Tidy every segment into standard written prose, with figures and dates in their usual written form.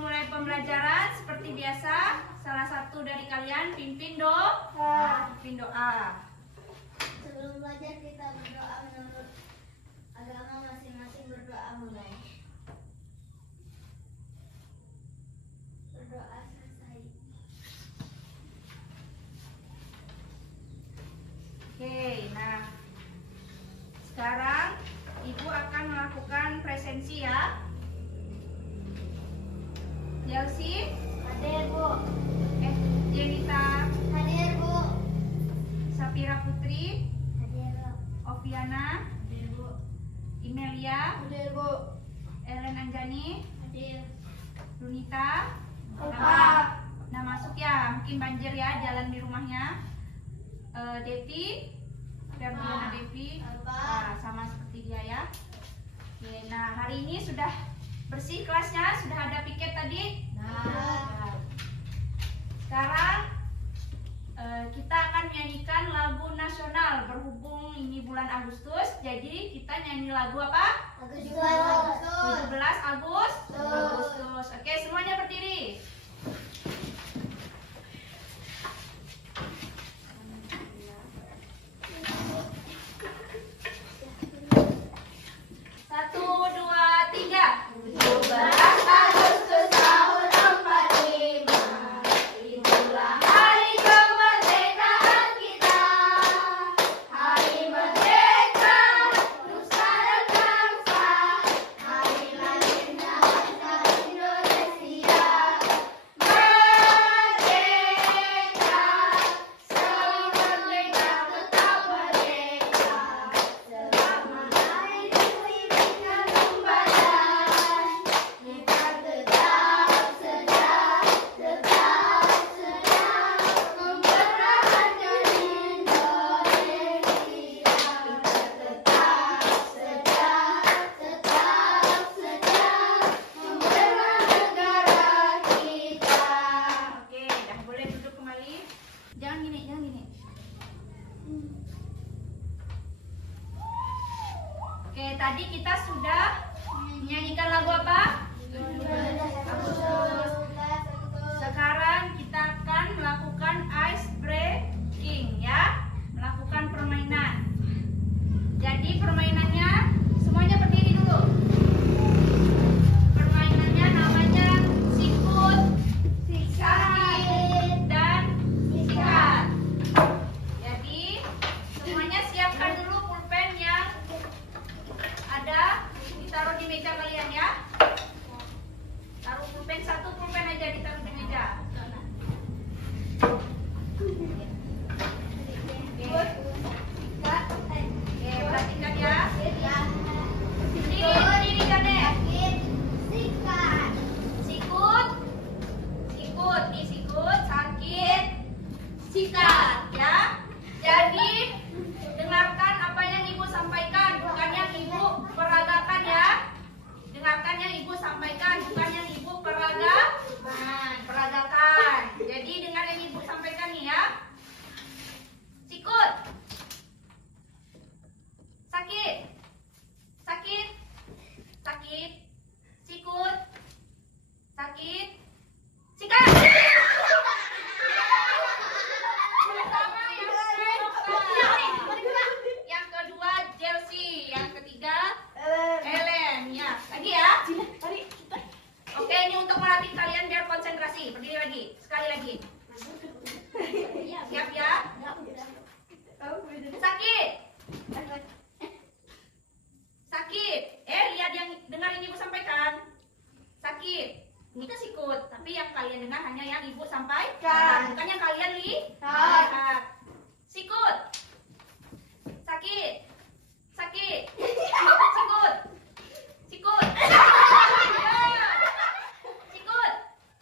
memulai pembelajaran, seperti biasa, salah satu dari kalian pimpin doa. Sebelum belajar kita berdoa menurut agama masing-masing. Berdoa mulai. Berdoa selesai. Oke, nah sekarang Ibu akan melakukan presensi ya. Chelsea, Hadir, Bu. Jenita, Hadir, Bu. Sapira Putri, Hadir, Bu. Oviana, Hadir, Bu. Imelia, Hadir, Bu. Ellen Anjani, Hadir. Lunita. Nah masuk ya, mungkin banjir ya jalan di rumahnya. Devi, Ferdinand Devi, nah, sama seperti dia ya. Oke, nah hari ini sudah bersih kelasnya, sudah ada piket tadi. Nah, sekarang kita akan menyanyikan lagu nasional. Berhubung ini bulan Agustus, jadi kita nyanyi lagu apa? 17 Agustus. Oke, semuanya berdiri. Satu, dua, tiga. 17 Agustus tahun 45, itulah hari kemerdekaan kita. Hari merdeka, nusa dan bangsa, hari lahirnya bangsa Indonesia. Merdeka, selalu merdeka, tetap merdeka. Selama hari bumi berikan kembali, kita tetap sedia mempertahankan Indonesia. Kita tetap sedia membela negara kita. Oke, dah boleh duduk kembali. Jangan gini. Oke, tadi kita sudah menyanyikan lagu apa? Sekarang kita akan melakukan ice breaking ya, melakukan permainan. Jadi permainannya semuanya berdiri dulu. Permainannya namanya sikut, sakit, dan sikat. Jadi semuanya siapkan dulu pulpen yang ada, ditaruh di meja kalian ya. Taruh pulpen, satu pulpen aja ditaruh di meja. Oke, perhatikan ya. Berdiri Jane. Sikut, nih sikut, sakit, sikat ya. Jadi dengarkan apa yang Ibu sampaikan, bukan yang Ibu peragakan ya. Dengarkan yang Ibu sampaikan, bukan yang Ibu peragakan. Jadi dengar yang Ibu sampaikan nih ya. Sikut, sakit, sikut, sakit, sikat. Pertama yang kedua Chelsea, yang ketiga Ellen ya. Lagi ya. Oke, ini untuk melatih kalian biar konsentrasi. Berdiri lagi, sekali lagi. Siap ya. Sakit. Lihat yang dengar ini Ibu sampaikan. Sakit. Ini kan sikut, tapi yang kalian dengar hanya yang Ibu sampaikan, bukan yang kalian lihat. Sikut. Sakit. Sikut.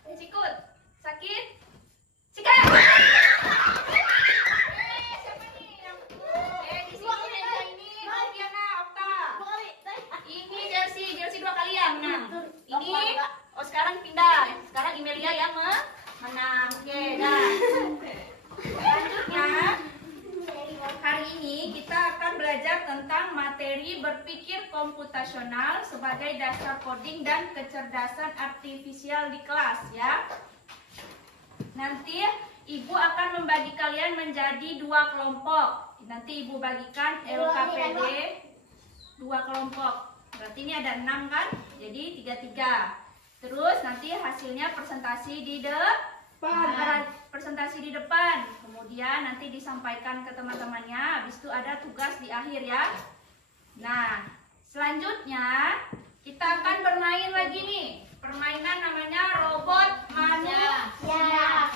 Sikut. Sakit. Sikat. Siapa nih yang di sini meja ini Oviana, Okta. Ini Chelsea 2 kali yang menang. Ini sekarang pindah. Sekarang Imelia yang menang. Oke, dah. Selanjutnya hari ini kita akan belajar belajar tentang materi berpikir komputasional sebagai dasar coding dan kecerdasan artifisial di kelas ya. Nanti Ibu akan membagi kalian menjadi 2 kelompok. Nanti Ibu bagikan LKPD 2 kelompok. Berarti ini ada 6 kan? Jadi 3-3. Terus nanti hasilnya presentasi di depan. Kemudian nanti disampaikan ke teman-temannya. Habis itu ada tugas di akhir ya. Nah, selanjutnya kita akan bermain lagi nih. Permainan namanya robot manusia.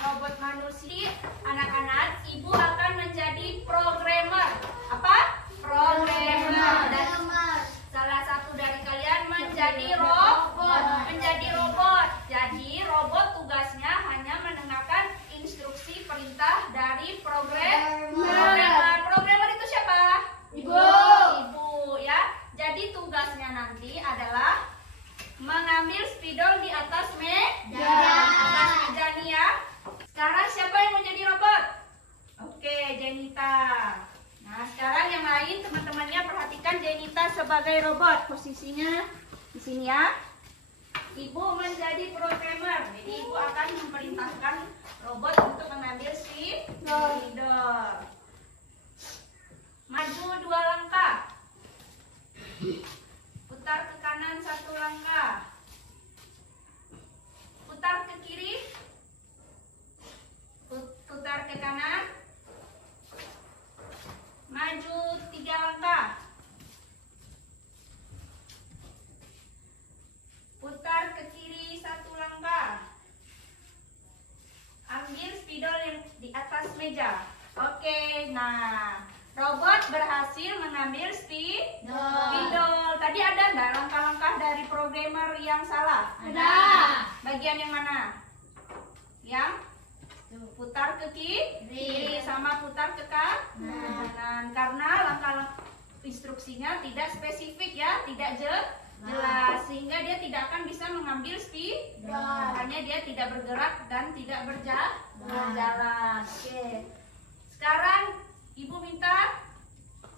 Robot manusia. Anak-anak, Ibu akan menjadi programmer. Apa? Programmer. Dan salah satu dari kalian menjadi robot. Jadi robot tugasnya hanya mendengarkan instruksi perintah dari programmer. Programmer itu siapa? Ibu ya. Jadi tugasnya nanti adalah mengambil spidol di atas meja nih ya. Sekarang siapa yang mau jadi robot? Oke, Jenita. Nah, sekarang yang lain teman-temannya perhatikan Jenita sebagai robot. Posisinya di sini ya. Ibu menjadi programmer. Jadi Ibu akan memerintahkan robot untuk mengambil spidol. Maju 2 langkah. Putar ke kanan 1 langkah. Putar ke kiri. Putar ke kanan. Maju 3 langkah. Putar ke kiri 1 langkah. Ambil spidol yang di atas meja. Oke, nah robot berhasil mengambil spidol. Tadi ada nggak langkah-langkah dari programmer yang salah? Ada. Bagian yang mana? Yang putar ke kiri sama putar ke kanan. Karena langkah instruksinya tidak spesifik ya, tidak jelas, sehingga dia tidak akan bisa mengambil spidol. Hanya dia tidak bergerak dan tidak berjalan. Oke. Sekarang Ibu minta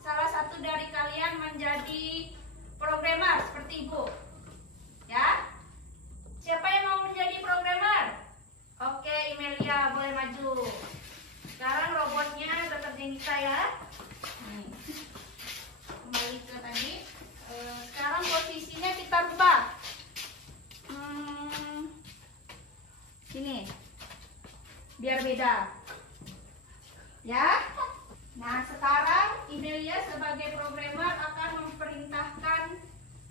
salah satu dari kalian menjadi programmer seperti Ibu. Ya. Siapa yang mau menjadi programmer? Oke, Imelia boleh maju. Sekarang robotnya tetap Jenita ya. Nih. Kembali ke tadi. Sekarang posisinya kita rubah. Sini. Biar beda. Ya. Nah, sekarang Imelia sebagai programmer akan memerintahkan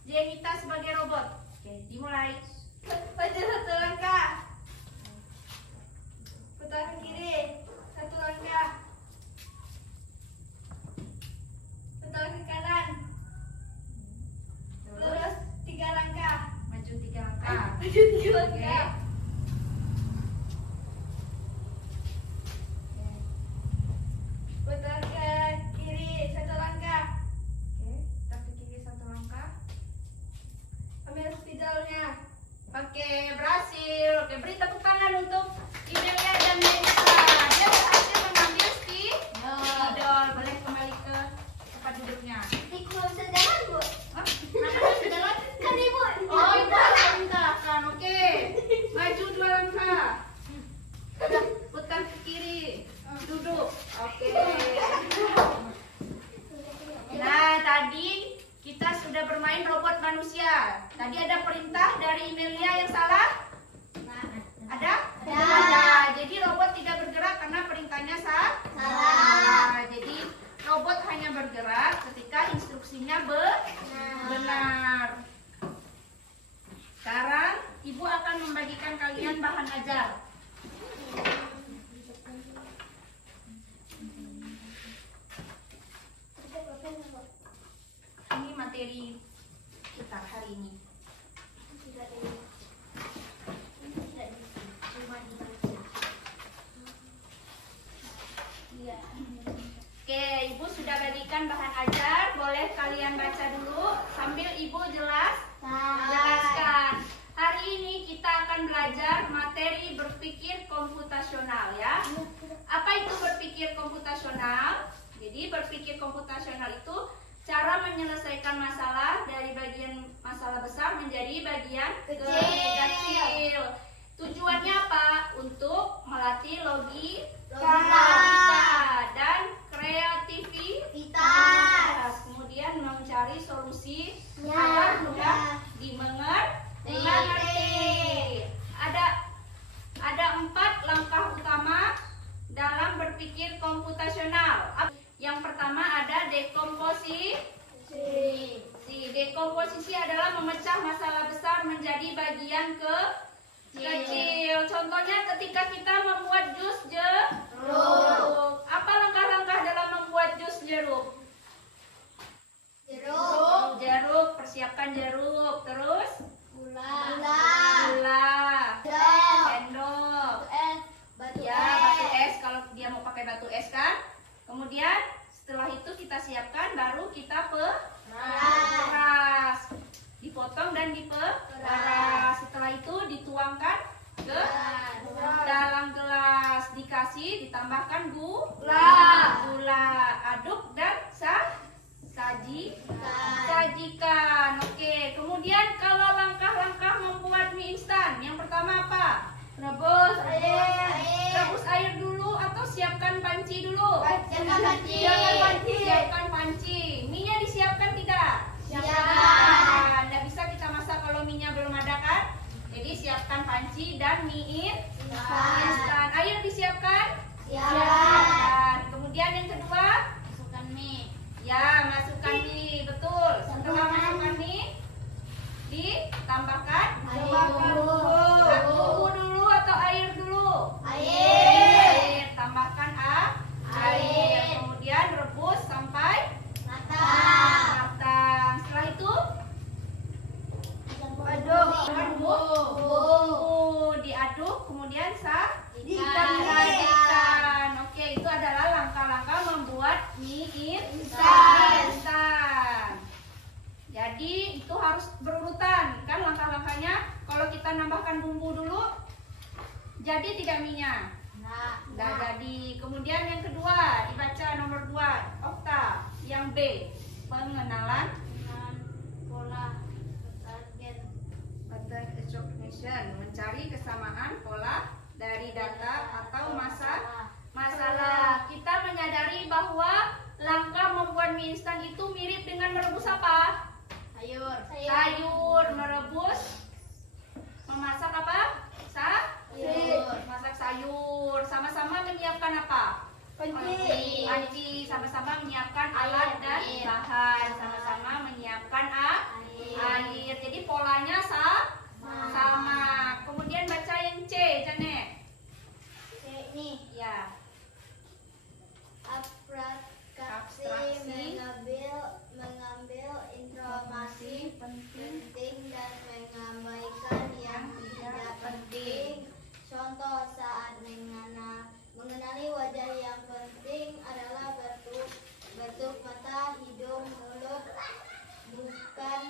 Jenita sebagai robot. Oke, dimulai. Maju 1 langkah. Putar ke kiri 1 langkah. Putar ke kanan. Lurus 3 langkah. Maju 3 langkah. Maju 3 langkah. Putar ke kiri 1 langkah. Oke, putar ke kiri 1 langkah. Ambil spidolnya. Oke, berhasil. Oke, beri tepuk tangan untuk Imelia dan Jenita. Dia berhasil mengambil spidol. Boleh kembali ke tempat duduknya. Ibu nggak bisa jalan, Bu. Hah? Kenapa bisa jalan? Kan Ibu. Oh, Ibu harus perintahkan. Oke, maju 2 langkah. Putar ke kiri. Duduk. Oke. Nah, tadi kita sudah bermain robot manusia. Tadi ada perintah dari Imelia yang salah? Ada? Ada. Jadi robot tidak bergerak karena perintahnya salah. Jadi robot hanya bergerak ketika instruksinya benar. Sekarang Ibu akan membagikan kalian bahan ajar. Ini materi kita hari ini. Oke, Ibu sudah bagikan bahan ajar. Boleh kalian baca dulu sambil Ibu jelaskan. Hari ini kita akan belajar materi berpikir komputasional ya. Apa itu berpikir komputasional? Jadi berpikir komputasional itu Cara menyelesaikan masalah dari bagian masalah besar menjadi bagian kecil. Tujuannya apa? Untuk melatih logika dan kreativitas. Kemudian mencari solusi agar mudah dimengerti. Ada 4 langkah utama dalam berpikir komputasional. Yang pertama ada dekomposisi. Dekomposisi adalah memecah masalah besar menjadi bagian kecil. Contohnya ketika kita membuat jus jeruk. Apa langkah-langkah dalam membuat jus jeruk? Jeruk, persiapkan jeruk. Terus gula, sendok, batu es kalau dia mau pakai batu es kan. Kemudian setelah itu kita siapkan, baru kita peras, dipotong dan diperas. Setelah itu dituangkan ke dalam gelas, ditambahkan gula, aduk dan sajikan. Oke, kemudian kalau langkah-langkah membuat mie instan, yang pertama apa? Rebus air dulu atau siapkan panci dulu? Siapkan panci. Mie-nya disiapkan tidak? Siapkan. Tidak bisa kita masak kalau mie-nya belum ada kan? Jadi siapkan panci dan mie instan. Air disiapkan? Siapkan. Kemudian yang kedua? Masukkan mie. Ya, masukkan mie, betul. Setelah masukkan mie, ditambahkan bumbu dulu atau air dulu? Air. Tambahkan air. Kemudian rebus sampai matang. Setelah itu bumbu diaduk, kemudian sajikan. Oke, itu adalah langkah-langkah membuat mie instan. Jadi itu harus berurutan kan langkah-langkahnya. Kalau kita nambahkan bumbu dulu, jadi tidak mie-nya? Nggak jadi. Kemudian yang kedua, dibaca nomor 2, Okta. Yang B, pengenalan pola pattern recognition, mencari kesamaan pola dari data atau masalah. Kita menyadari bahwa langkah membuat mie instan itu mirip dengan merebus apa? Sayur. Merebus, memasak apa? Masak sayur. Sama-sama menyiapkan apa? Panci. Sama-sama menyiapkan alat dan bahan. Sama-sama menyiapkan air. Jadi polanya sama. Kemudian baca yang C, Janet. Nih. Ya. Abstraksi mengambil informasi penting dan mengabaikan yang tidak penting. Contoh saat mengenali wajah yang penting adalah bentuk mata, hidung, mulut, bukan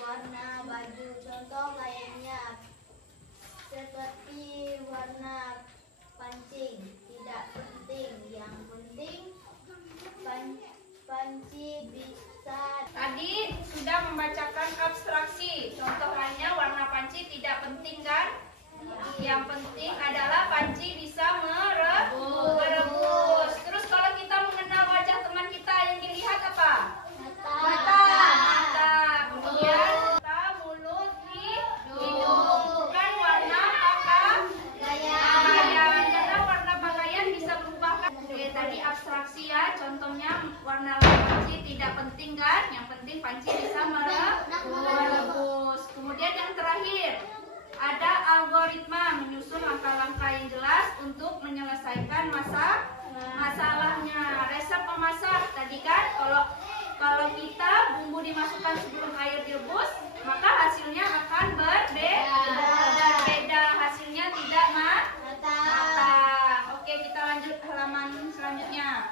warna baju. Contoh lainnya seperti warna pancing, tidak penting. Yang penting panci bisa. Tadi sudah membacakan abstraksi. Contoh lainnya warna panci tidak penting kan? Yang penting adalah panci bisa merebus. Terus kalau kita mengenal wajah teman kita, yang dilihat apa? Mata. Kemudian mata, mulut, hidung. Bukan warna pakaian. Karena warna pakaian bisa berubah. Oke, tadi abstraksi ya. Contohnya warna panci tidak penting kan? Yang penting panci bisa merebus. Kemudian yang terakhir, ada algoritma, menyusun langkah-langkah yang jelas untuk menyelesaikan masalahnya. Resep memasak tadi kan, kalau kita bumbu dimasukkan sebelum air direbus, maka hasilnya akan berbeda. Hasilnya tidak matang. Oke, kita lanjut halaman selanjutnya.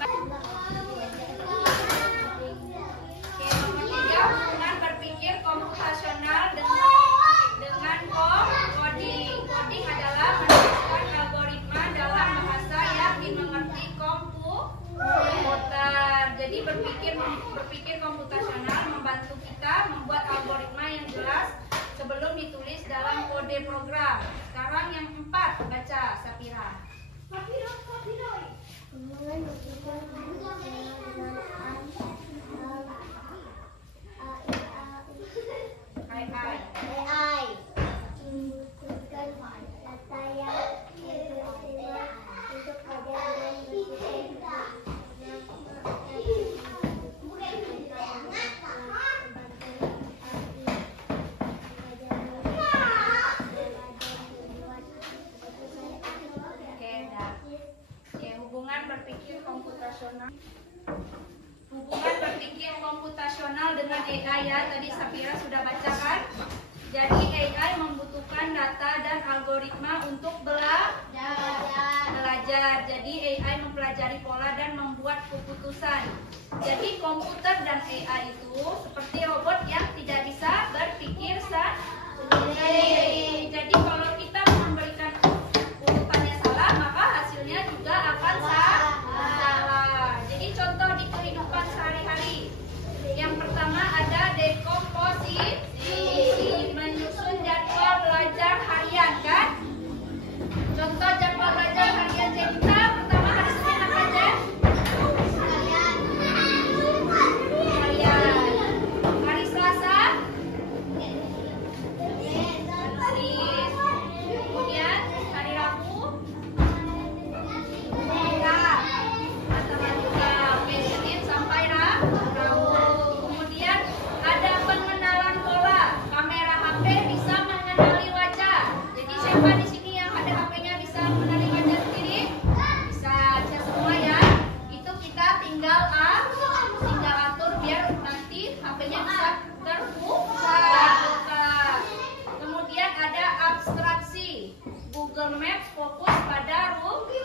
Oke, nomor 3, hubungan berpikir komputasional dengan coding. Coding adalah menuliskan algoritma dalam bahasa yang dimengerti komputer. Jadi Hubungan berpikir komputasional dengan AI ya, tadi Sapira sudah bacakan. Jadi AI membutuhkan data dan algoritma untuk belajar. Jadi AI mempelajari pola dan membuat keputusan. Jadi komputer dan AI itu seperti robot yang tidak bisa berpikir sendiri. Jadi kalau kita memberikan urutannya salah, maka hasilnya juga akan salah. Jadi contoh di kehidupan sehari-hari. Yang pertama ada dekomposisi, menyusun jadwal belajar harian kan? Contoh jadwal belajar harian Jenita, pertama hari Senin apa aja? Harian. Hari Selasa? Menulis. Kemudian hari Rabu? Matematika. Oke, Senin sampai Rabu. Kemudian ada pengenalan pola. Kamera HP bisa mengenali wajah. Jadi siapa di sini yang ada HP-nya bisa mengenali wajah sendiri? Bisa semua ya. Itu kita tinggal atur biar nanti HP-nya bisa terbuka. Kemudian ada abstraksi. Google Maps fokus pada rute,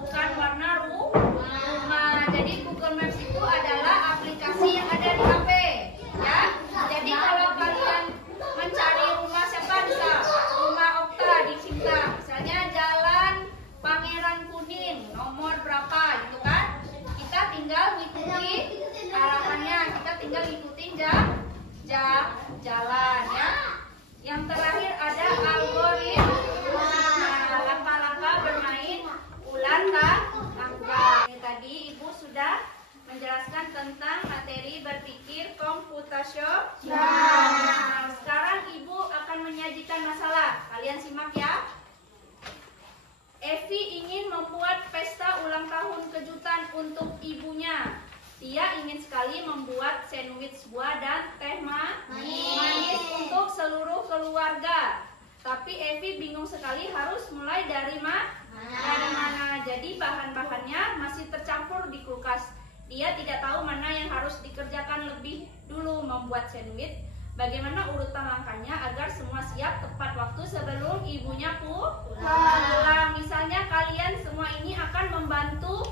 bukan warna rumah. Jadi Google Maps itu adalah aplikasi yang ada di HP, ya. Jadi kalau kalian mencari rumah siapa bisa? Rumah Okta di Cinta, misalnya Jalan Pangeran Kuning, nomor berapa, gitu kan? Kita tinggal ngikuti arahannya, kita tinggal ngikutin jalan, ya. Yang terakhir ada algoritma, langkah-langkah bermain ular tangga. Tadi Ibu sudah menjelaskan tentang materi berpikir komputasional. Nah, sekarang Ibu akan menyajikan masalah. Kalian simak ya. Evi ingin membuat pesta ulang tahun kejutan untuk ibunya. Dia ingin sekali membuat sandwich buah dan teh manis untuk seluruh keluarga. Tapi Evi bingung sekali harus mulai dari mana. Jadi bahan-bahannya masih tercampur di kulkas. Dia tidak tahu mana yang harus dikerjakan lebih dulu membuat sandwich. Bagaimana urutan langkahnya agar semua siap tepat waktu sebelum ibunya pulang. Misalnya kalian semua ini akan membantu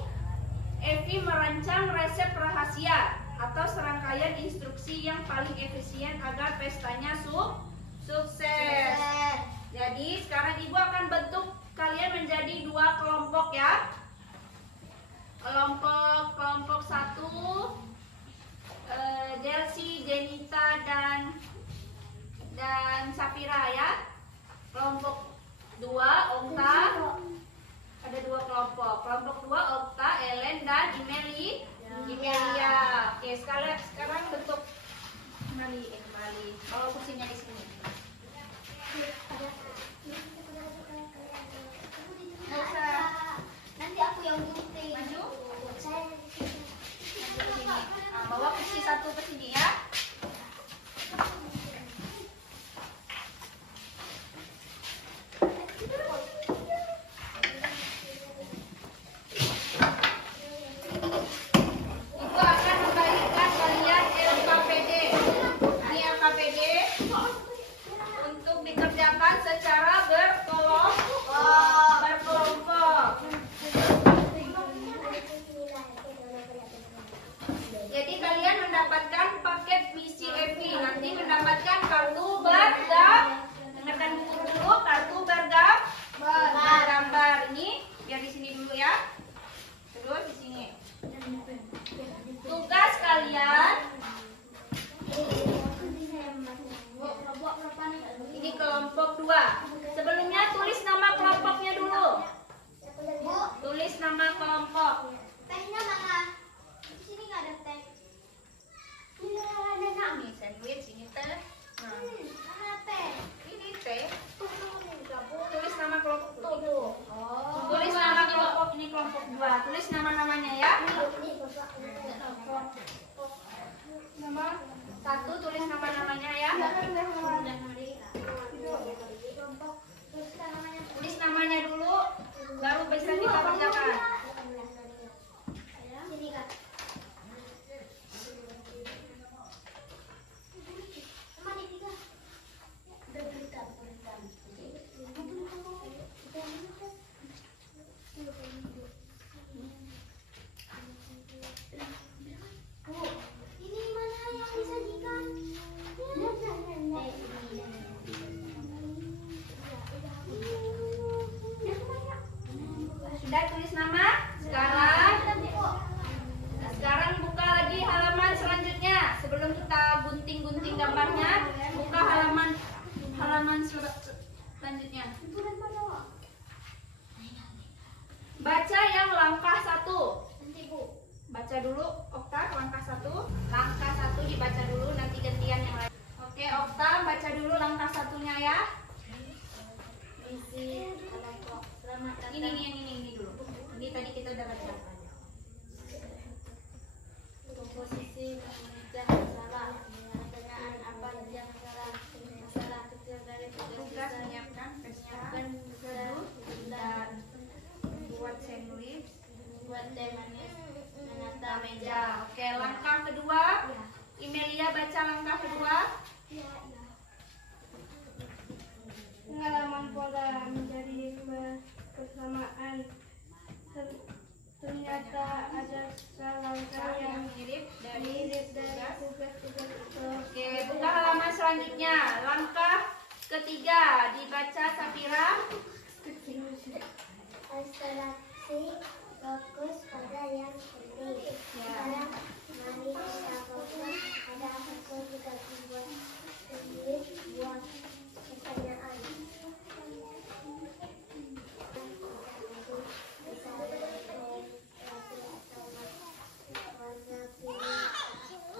Evi merancang resep rahasia atau serangkaian instruksi yang paling efisien agar pestanya sukses. Jadi sekarang Ibu akan bentuk kalian menjadi 2 kelompok ya. Kelompok 1 Delsi, Jenita dan Sapira ya. Kelompok 2 Okta. Ada 2 kelompok. Kelompok 2 Okta, Ellen dan Imelia. Oke, sekarang bentuk kembali. Kalau kursinya di sini. Nggak usah. Nanti aku yang gunting. Maju. Maju ke sini. Nah, bawa kursi 1 ke sini ya. Itu akan membagikan kalian LKPD. Ini LKPD untuk dikerjakan secara berkelompok. Jadi kalian mendapatkan paket misi Evi. Nanti mendapatkan kartu bergambar. Dengarkan buku dulu, kartu bergambar. Ini biar di sini dulu ya. Terus di sini. Tugas kalian ini kelompok 2. Sebelumnya tulis nama kelompoknya dulu. Tulis nama kelompok. Tehnya mana? Di sini nggak ada teh. Ini ada nak. Ini sandwich, ini teh. Nah, Mana teh? ini teh. Tuh. Tulis nama kelompok tuh. Oh. Tulis nama kelompok, ini kelompok 2. Tulis nama-namanya ya. Ini bapak. Nama 1 tulis nama-namanya ya. Tulis namanya dulu, baru bisa kita kerjakan. Sini kak. Sama nih tiga. Berita. Ini mana yang disajikan? Sudah tulis nama? Sekarang buka lagi halaman selanjutnya. Sebelum kita gunting-gunting gambarnya, buka halaman selanjutnya. Baca yang langkah 1. Nanti bu. Baca dulu Okta langkah 1. Langkah 1 dibaca dulu, nanti gantian yang lain. Oke, Okta baca dulu langkah 1-nya ya. Misi kelompok selamat datang. Ini dulu. Ini tadi kita udah baca. Komposisi memenuhi masalah. Pertanyaan apa yang salah? Masalah kecil dari Tugas menyiapkan pesta, seduh, dan buat sandwich, buat teh manis, menata meja. Oke, langkah kedua. Imelia baca langkah kedua. Pengalaman pola menjadi kebersamaan. Ternyata ada langkah yang mirip mirip dari dari tugas. tugas-tugas itu. Oke, buka halaman selanjutnya. Langkah ketiga dibaca Safira. Konstelasi fokus pada yang penting. Sekarang mari kita fokus pada aku juga buat sendiri buat pertanyaan.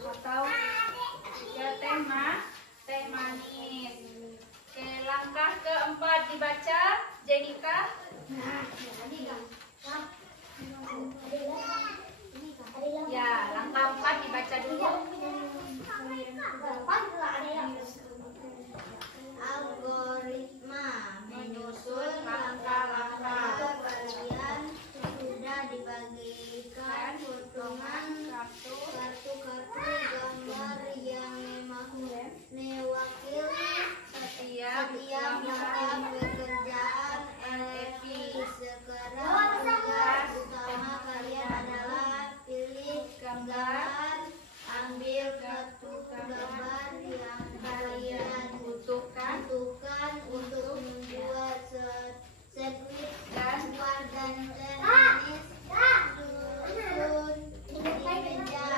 Atau ya teh manis. Oke, langkah keempat dibaca Jenika. Ya, langkah 4 dibaca dulu. Algoritma menyusun langkah-langkah. Kalian sudah dibagikan potongan kartu-kartu gambar yang mewakili setiap langkah pekerjaan NFI. Sekarang tugas utama kalian adalah pilih gambar, ambil kartu gambar yang kalian butuhkan untuk membuat sirkuit gambar dan teh manis. Susun di meja.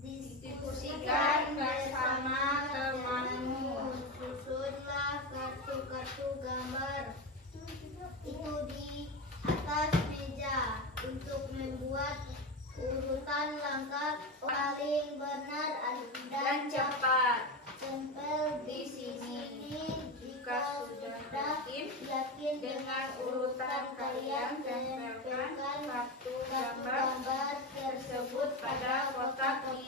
Diskusikan bersama temanmu. Susunlah kartu-kartu gambar itu di atas meja untuk membuat urutan langkah paling benar Dan cepat. tempel Di sini. jika sudah yakin Dengan urutan kalian tempelkan kartu gambar tersebut pada kotak di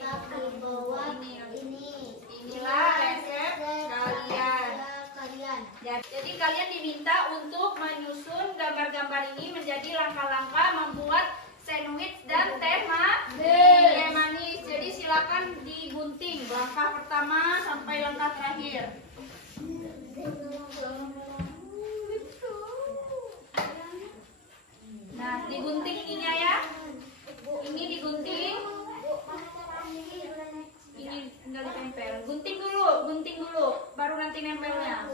bawah ini. ini. Inilah resep kalian. Jadi kalian diminta untuk menyusun gambar-gambar ini menjadi langkah-langkah membuat sandwich dan teh manis. Jadi silakan digunting langkah pertama sampai langkah terakhir. Nah, digunting ininya ya. Ini digunting. Ini tinggal ditempel. Gunting dulu, baru nanti nempelnya.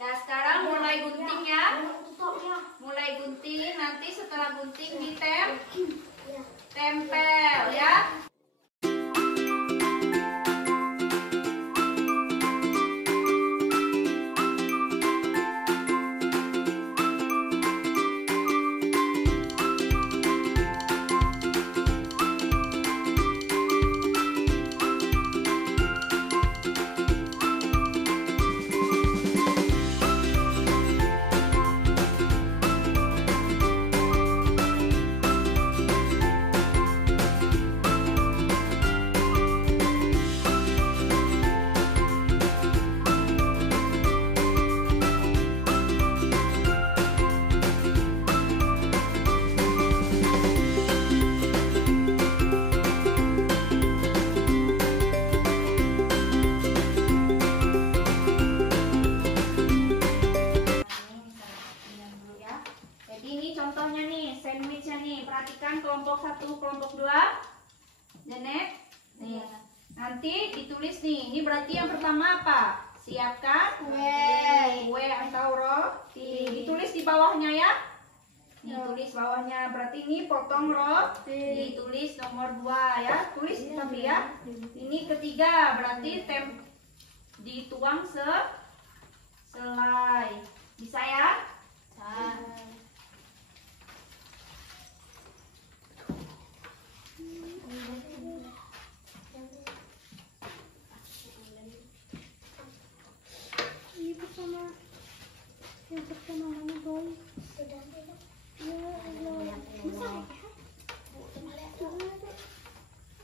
Nah, sekarang mulai gunting ya. Mulai gunting, nanti setelah gunting ditempel ya. perhatikan kelompok 1, kelompok 2. Janet, nih. Nanti ditulis nih. Ini berarti yang pertama apa? Siapkan W atau roti. Ditulis di bawahnya ya. Nih, tulis bawahnya. Berarti ini potong roti. Ditulis nomor 2 ya. Tulis tapi ya. Ini ketiga, berarti dituang selai. Bisa ya? Itu sama yang pertama mana boy?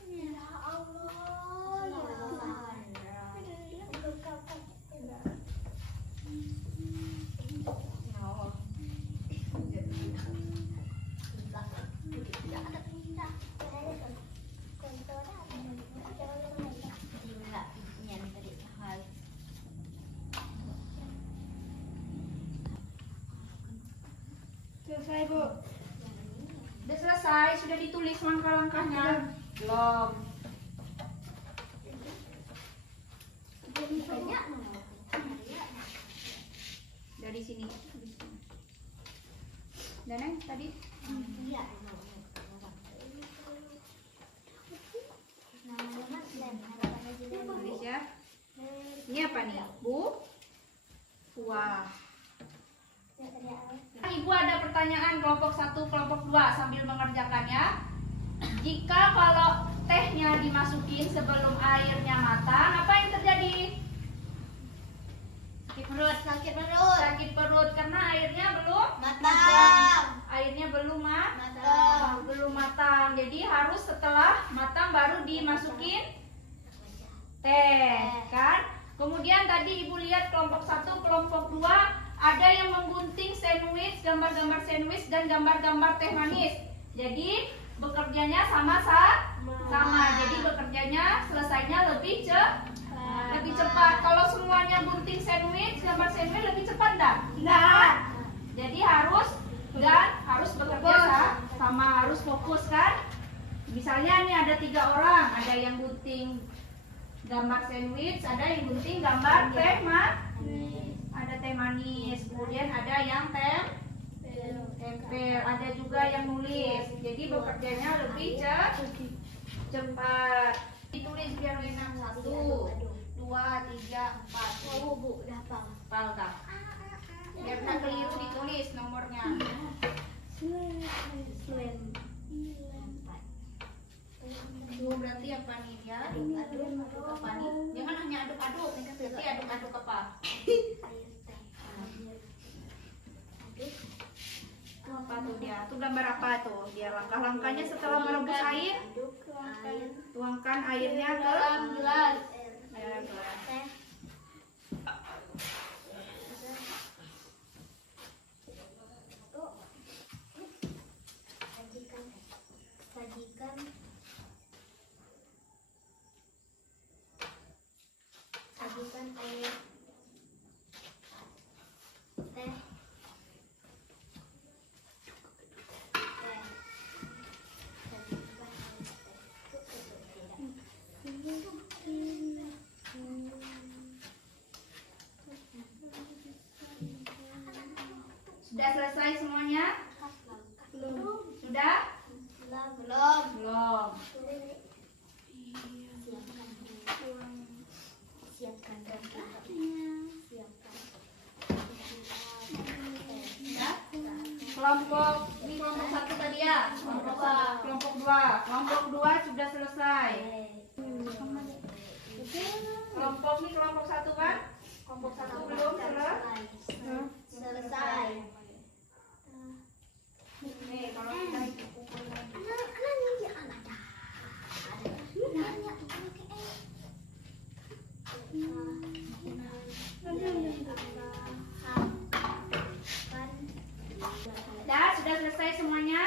Ya Allah. Selesai, Bu. Sudah selesai, sudah ditulis langkah-langkahnya. Belum. Dari sini. Dan tadi? Tulis ya. Ini apa nih? Buah. Ibu ada pertanyaan kelompok 1, kelompok 2 sambil mengerjakannya. Jika kalau tehnya dimasukin sebelum airnya matang, apa yang terjadi? Sakit perut karena airnya belum Matang. Airnya belum Matang. belum matang. Jadi harus setelah matang baru dimasukin teh, kan? Kemudian tadi Ibu lihat kelompok 1, kelompok 2 ada yang menggunting sandwich, gambar-gambar sandwich dan gambar-gambar teh manis. Jadi bekerjanya sama. Jadi bekerjanya selesainya lebih cepat. Kalau semuanya gunting sandwich, gambar sandwich lebih cepat enggak? Enggak. Jadi harus bekerja sama, harus fokus kan? Misalnya nih ada 3 orang, ada yang gunting gambar sandwich, ada yang gunting gambar teh ada teh manis, kemudian ada yang tempel, ada juga yang nulis. Jadi bekerjanya lebih cepat. Ditulis biar enak. 1, 2, 3, 4. Bu, udah hafal. Hafal kah? Biar nggak keliru ditulis nomornya. Berarti apa nih ya? Aduk apa nih? Jangan hanya aduk-aduk, berarti aduk-aduk apa? Itu apa tuh dia? Itu gambar apa tuh? Dia langkah-langkahnya setelah merebus air, tuangkan airnya ke dalam gelas. Sajikan air teh. Sudah selesai semuanya? Sudah? Belum. Siapkan Ya? Kelompok 1 tadi ya? Kelompok 2. Kelompok 2 sudah selesai. Kelompok 1 kan? Kelompok 1 belum selesai. Nih, kalau kita sudah selesai semuanya?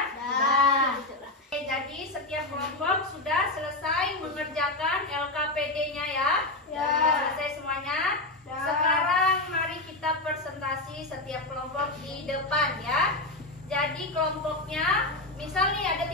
Oke, jadi setiap kelompok sudah selesai mengerjakan LKPD-nya ya? Sudah selesai semuanya? Sekarang mari kita presentasi setiap kelompok di depan ya. Jadi kelompoknya, misal nih ada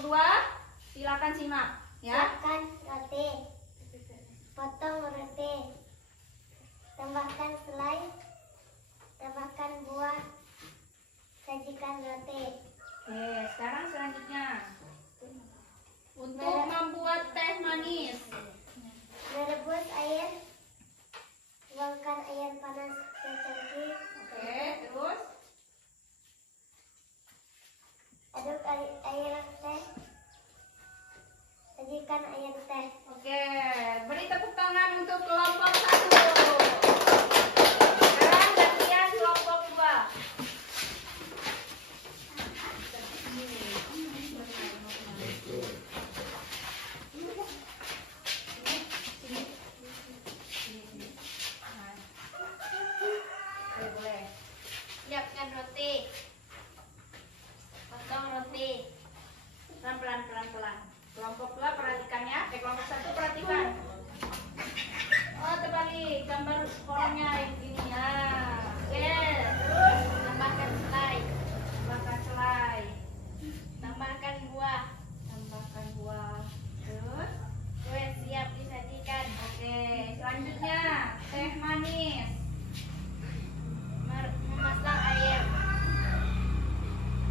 kelompok 2 silakan simak ya. Siapkan roti. Potong roti. Tambahkan selai. Tambahkan buah. Sajikan roti. Oke, sekarang selanjutnya untuk membuat teh manis. Merebus air. Tuangkan air panas ke tangki. Oke, terus Aduk air teh. Sajikan air teh. oke, beri tepuk tangan untuk kelompok 1. Sekarang gantian kelompok 2. Boleh. Siapkan roti. Potong roti. Pelan-pelan, pelan-pelan. Kelompok 2 perhatikan ya. Kelompok 1 perhatikan. Oh, terbalik. Gambar orangnya yang begini ya. Oke. Terus Tambahkan selai. tambahkan selai. Tambahkan buah. Tambahkan buah. Terus Kue siap disajikan. oke. Selanjutnya teh manis. Memasak air.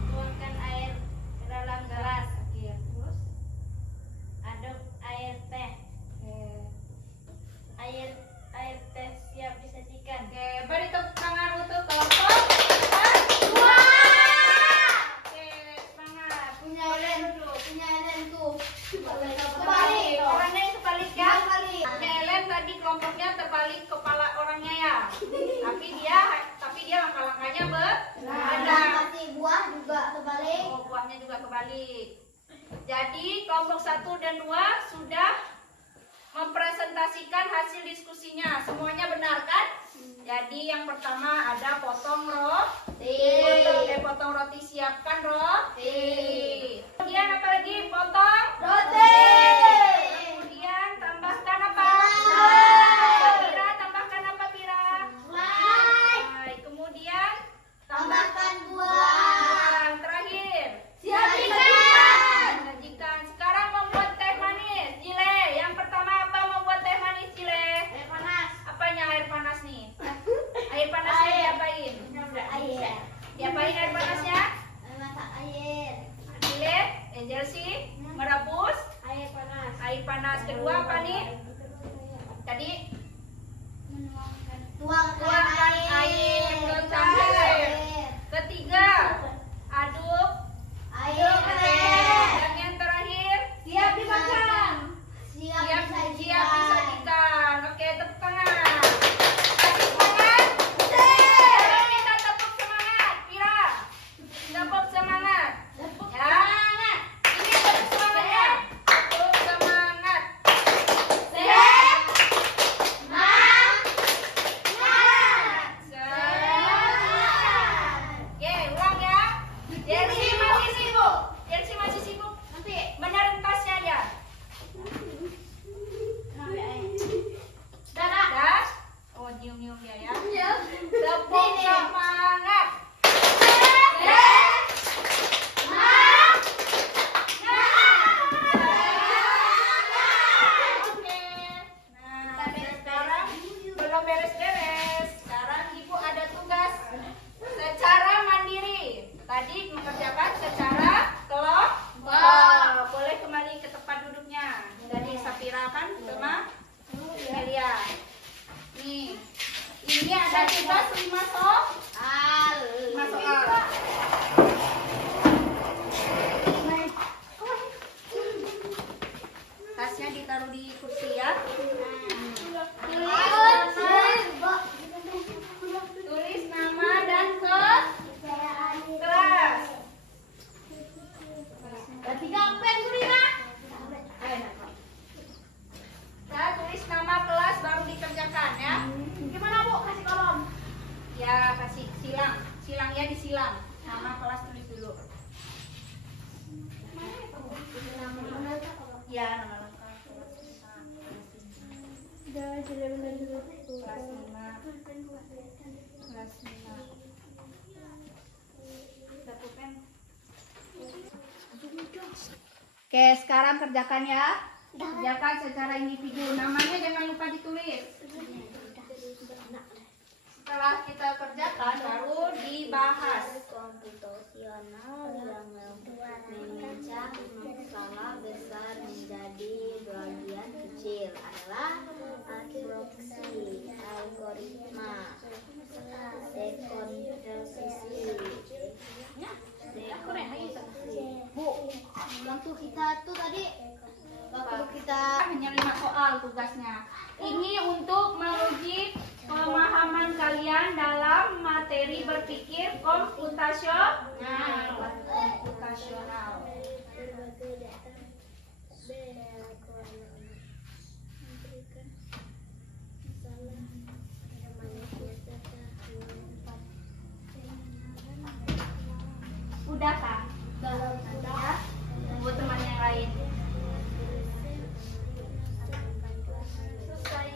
Tuangkan air ke dalam gelas. Oke. Terus Aduk air teh. oke. Air teh siap disajikan. Oke, beri tepuk tangan untuk kelompok 2. Oke, semangat. Punya Ellen tuh. Kebalik, orangnya yang kebalik ya. Punya Ellen tadi kelompoknya terbalik kepala orangnya ya. Tapi dia langkah-langkahnya benar. Kasih buah juga kebalik. Oh, buahnya juga kebalik. Jadi kelompok 1 dan 2 sudah mempresentasikan hasil diskusinya. Semuanya benar kan? Jadi yang pertama ada potong roti, siapkan roti. Kemudian apa lagi? Potong Roti. Kemudian tambahkan apa? Pira, tambahkan apa Pira? Selai. Kemudian Tambahkan buah. yang terakhir. Sajikan. Sajikan. Sekarang membuat teh manis. Jile, yang pertama apa membuat teh manis Jile? Air panas. Apanya air panas nih? Air panasnya diapain? Air. Diapain air panasnya? Masak air. Jile, Jelsi, merebus Air panas. air panas. Kedua apa nih? Tadi tuangkan air ke campur. Ketiga, aduk. Air Oke. teh. Dan yang terakhir, Siap dimakan. siap disajikan. Oke, tepuk tangan. Kasih semangat. Sekarang kita tepuk semangat. Pira, tepuk semangat. Ya. Ini tepuk semangat ya. Tepuk semangat. Oke, ulang ya. Jelsi masih sibuk. Jelsi masih sibuk. Nanti benerin tasnya aja. Das. Oh, nyium-nyium dia ya. Tepuk semangat. Oke. Nah, sekarang belum beres-beres. Sekarang Ibu ada tugas secara mandiri. Tadi mengerjakan secara kelompok. Boleh kembali ke tempat duduknya. Dari Sapira kan sama Melia. Nih, ini ada tugas 5 soal. 5 soal. Tasnya ditaruh di kursi ya. Tulis nama dan kelas. Nah, tulis nama kelas baru dikerjakan ya. Gimana Bu? Kasih kolom. Ya, kasih silang. Silangnya disilang. Nama kelas tulis dulu. Ya, nama lengkap. Udah, jadi benar dulu. Kelas 5. Kelas 5. Satu pen. Oke, sekarang kerjakan ya. Kerjakan secara individu. Namanya jangan lupa ditulis. Setelah kita kerjakan, baru dibahas. Komputasional yang memecah masalah besar menjadi bagian kecil adalah abstraksi, algoritma, Bu, waktu kita tuh tadi hanya 5 soal tugasnya. Ini untuk menguji pemahaman kalian dalam materi berpikir komputasional. Udah kan? Udah. Tunggu teman yang lain. Selesai.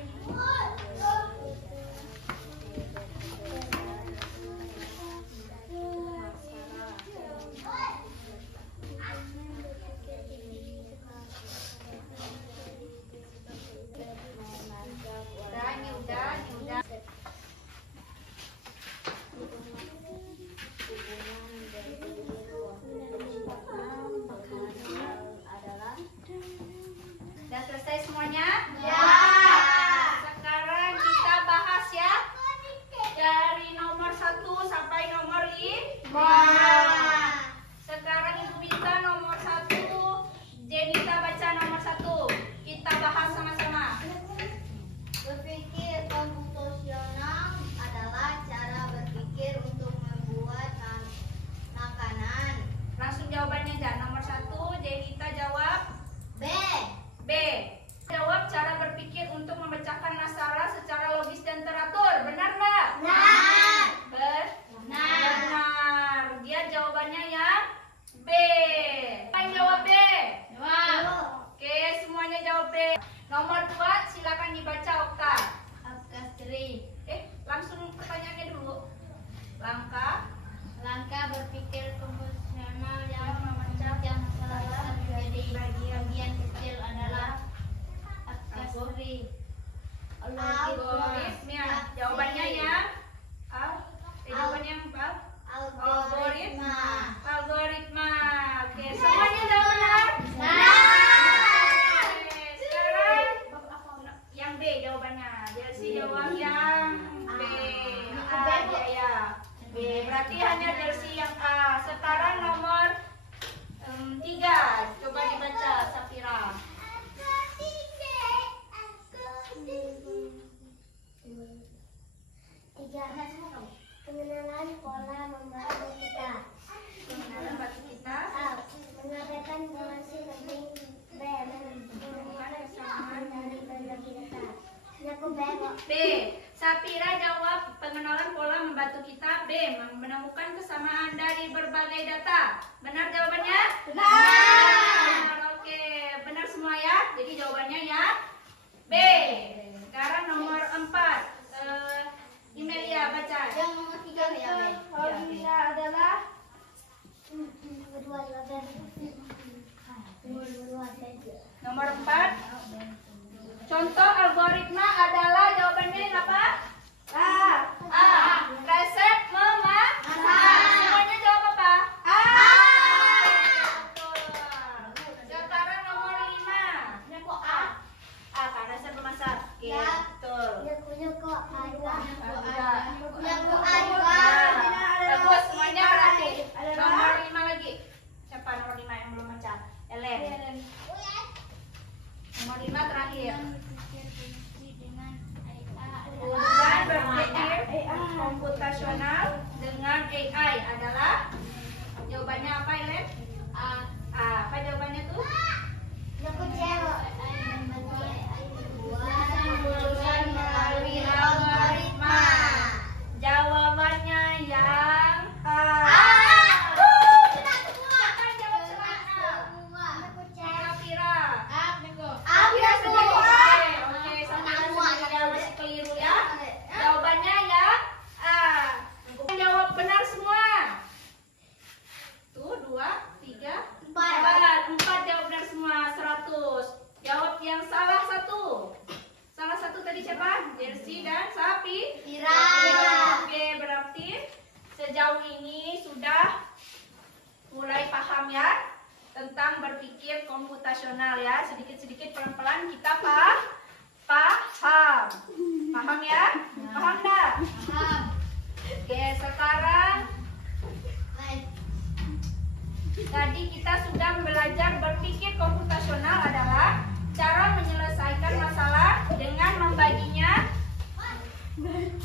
Sudah selesai semuanya? Ya. Sekarang kita bahas ya. Dari nomor 1 sampai nomor 5. Sekarang Ibu minta nomor 1. Jenita baca nomor 1. Kita bahas sama-sama. Berpikir komputasional adalah cara berpikir untuk membuat makanan. Langsung jawabannya aja. Nomor 1, Jenita jawab B. B. Jawab cara berpikir untuk memecahkan masalah secara logis dan teratur. Benar nggak? Benar. Benar. Dia jawabannya yang B. Siapa yang jawab B? Oke, semuanya jawab B. Nomor 2, silakan dibaca Okta. Abstrak. Langsung pertanyaannya dulu. Langkah berpikir komputasional yang memecah masalah menjadi bagian kecil adalah abstrak. algoritma. Jawabannya yang jawabannya yang apa? Algoritma. Algoritma. Oke, semuanya jawab benar? Oke, sekarang yang B jawabannya. Delsi jawab yang B. A dia ya. B. Berarti hanya Delsi yang A. Sekarang nomor 3. Coba dibaca Safira. Pengenalan pola membantu kita. Pengenalan batu kita. A. Mengatakan fungsi penting. B. Menemukan kesamaan dari berbagai data. Aku B. B. Safira jawab pengenalan pola membantu kita. B. Menemukan kesamaan dari berbagai data. Benar jawabannya? Benar. Oke, benar semua ya. Jadi jawabannya ya B. Sekarang nomor 4. Imelia baca. Yang nomor 3 ya B. Hobinya adalah nomor 4. Contoh algoritma adalah jawabannya apa? A. Resep memasak. Semuanya jawab apa? A. Betul. Sekarang nomor 5. Ini kok A? A kan resep memasak. Oke, betul. Bagus, semuanya berarti. Nomor 5 lagi. Siapa nomor 5 yang belum baca? Ellen. Nomor 5 terakhir. Ujian berpikir komputasional dengan AI adalah jawabannya apa, Ellen? A. Apa jawabannya tuh? Pengulusan melalui algoritma. Jawabannya yang A. Siapa yang jawab semua? Safira. Safira sendiri. bersih dan sapi. Sirap. Oke, berarti sejauh ini sudah mulai paham ya tentang berpikir komputasional ya. Sedikit-sedikit pelan-pelan kita paham. Paham ya? Paham enggak? Paham. Oke, sekarang tadi kita sudah belajar berpikir komputasional adalah cara menyelesaikan masalah dengan membaginya,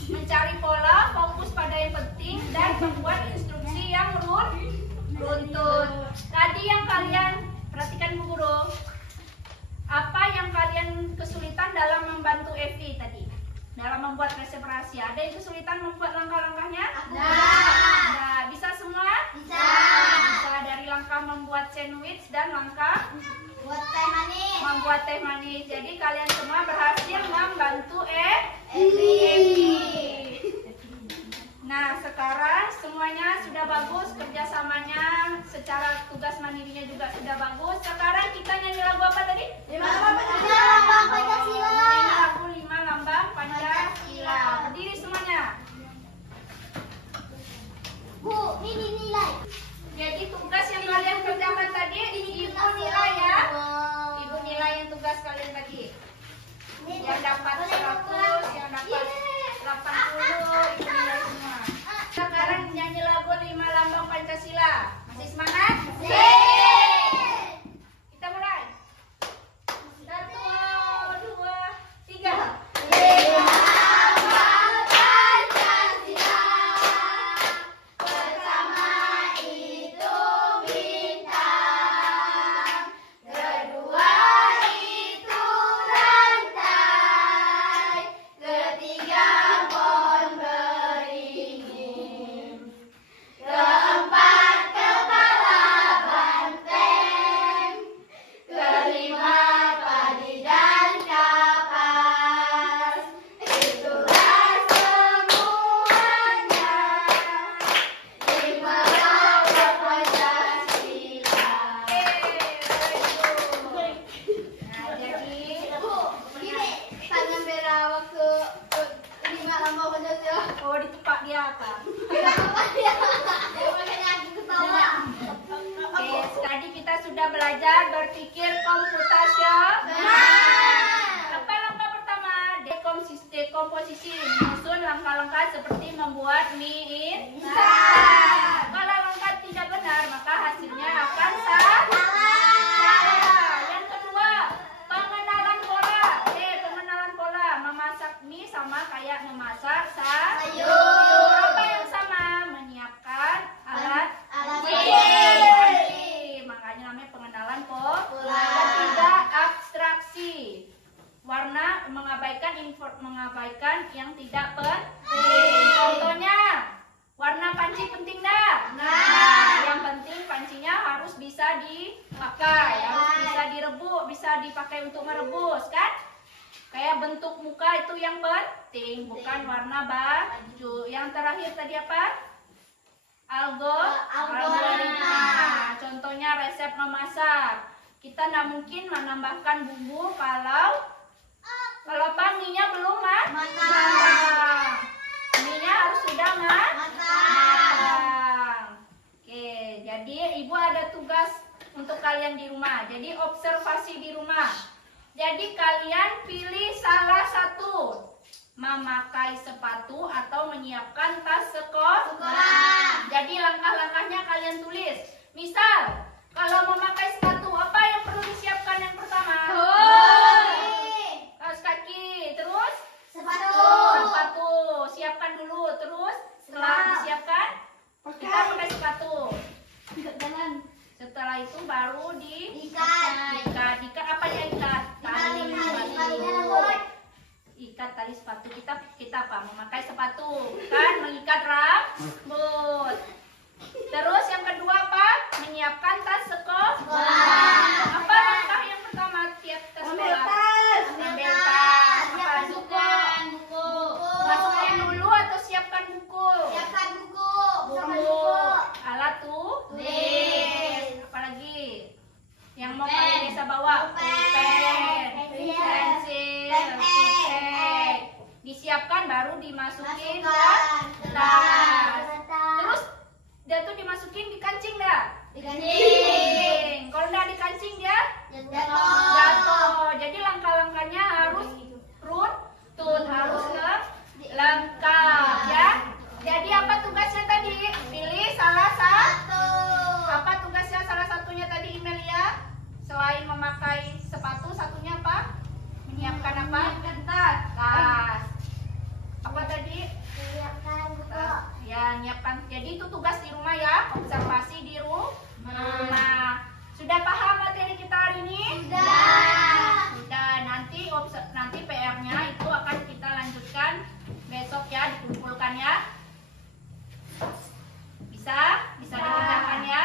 mencari pola, fokus pada yang penting, dan membuat instruksi yang runtut. Tadi yang kalian perhatikan Bu Guru, apa yang kalian kesulitan dalam membantu Evi tadi? Dalam membuat resep rahasia, ada yang kesulitan membuat langkah-langkahnya? Ada. Bisa semua? Bisa. Bisa, dari langkah membuat sandwich dan langkah Buat teh manis. membuat teh manis. Jadi kalian semua berhasil membantu Evi. Nah, sekarang semuanya sudah bagus, kerjasamanya secara tugas mandirinya juga sudah bagus. Sekarang kita nyanyi lagu apa tadi? Lambang Pancasila. Nyanyi lagu 5 lambang Pancasila. Berdiri semuanya. Bu, ini nilai. Jadi tugas yang kalian kerjakan tadi, ibu nilai ya. Ibu nilai yang tugas kalian tadi. Yang dapat 100, yang dapat 80, ibu nilai semua. Sekarang nyanyi lagu 5 lambang Pancasila. Masih semangat? Kita mulai. 1, 2, 3. Oh, ditepak dia apa? Oke, tadi kita sudah belajar berpikir komputasional. Apa langkah pertama? Dekomposisi, menyusun langkah-langkah seperti membuat mie instan. Kalau langkah tidak benar, maka hasilnya akan salah. Yang kedua, pengenalan pola. Pengenalan pola. Memasak mie sama kayak memasak sayur. Apa yang sama? Menyiapkan alat panci. Makanya namanya pengenalan pola. Ketiga, abstraksi. Warna mengabaikan yang tidak penting. Contohnya, warna panci penting dah? Yang penting pancinya harus bisa dipakai, harus bisa direbus, bisa dipakai untuk merebus, kan? Kayak bentuk muka itu yang penting, bukan warna baju. Yang terakhir tadi apa? Algoritma. Contohnya resep memasak. Kita tidak mungkin menambahkan bumbu kalau mie-nya belum matang. Mie-nya harus sudah matang. Oke, jadi ibu ada tugas untuk kalian di rumah. Jadi observasi di rumah. Jadi kalian pilih salah satu, memakai sepatu atau menyiapkan tas sekolah. Jadi langkah-langkahnya kalian tulis. Misal, kalau memakai sepatu, apa yang perlu disiapkan yang pertama? Kaos kaki, terus sepatu. Siapkan dulu, terus setelah disiapkan, kita pakai sepatu. Setelah itu baru diikat. Apa ya ikat? Ikat tali sepatu. Kita apa? Memakai sepatu, kan? Mengikat rambut. Terus yang kedua apa? Menyiapkan tas sekolah. Apa langkah yang pertama tiap tas sekolah? Ambil tas. Apa buku? Masukin dulu atau siapkan buku? Buku. Alat tulis. Apalagi? Yang mau kalian biasa bawa? Pulpen, pensil, titik. kan, baru dimasukin ke tas. Terus dia tuh dimasukin di kancing dah. Dikancing. Kalau nggak dikancing dia jatuh. Jadi langkah-langkahnya harus runtut, harus lengkap ya. Jadi apa tugasnya tadi? Pilih salah satu. Apa tugasnya salah satunya tadi, Imelia? Selain memakai sepatu, satunya apa? Menyiapkan apa? Tas. Apa tadi? Ya, nyiapkan. Jadi itu tugas di rumah ya, observasi di rumah. Sudah paham materi kita hari ini? Sudah. Nanti PR-nya itu akan kita lanjutkan besok ya, dikumpulkan ya. Bisa dikerjakan ya.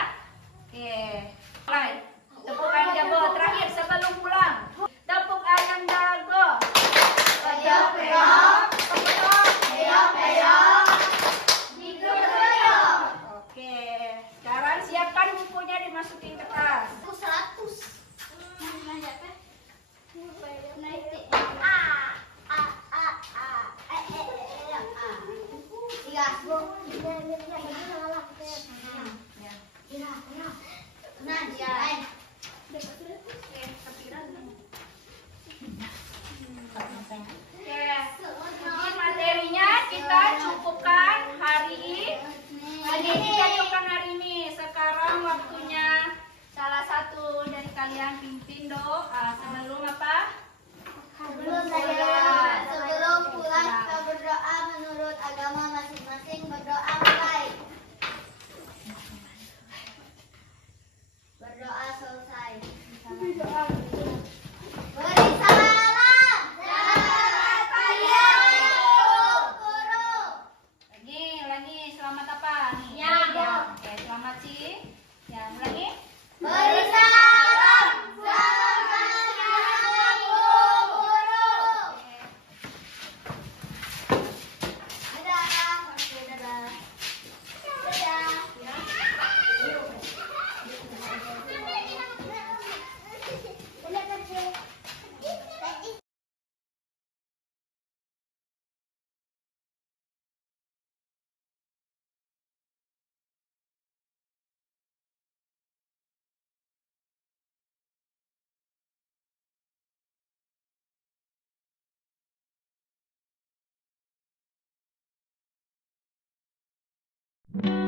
Oke. Baik. Tepuk ayam jago terakhir sebelum pulang. Tepuk ayam jago. Oke. Sekarang siapkan bukunya, dimasukin ke tas. 100. Jadi materinya kita cukupkan hari ini. Sekarang waktunya salah satu dari kalian pimpin doa sebelum apa? Sebelum pulang kita berdoa menurut agama masing-masing. Berdoa mulai. Berdoa selesai. Beri salam. Selamat pagi guru. Lagi selamat apa nih? Ya, Bu. Oke, selamat sih. Ya, ulangi. Beri salam. Selamat siang guru. Dadah. Oke, dadah. Dadah.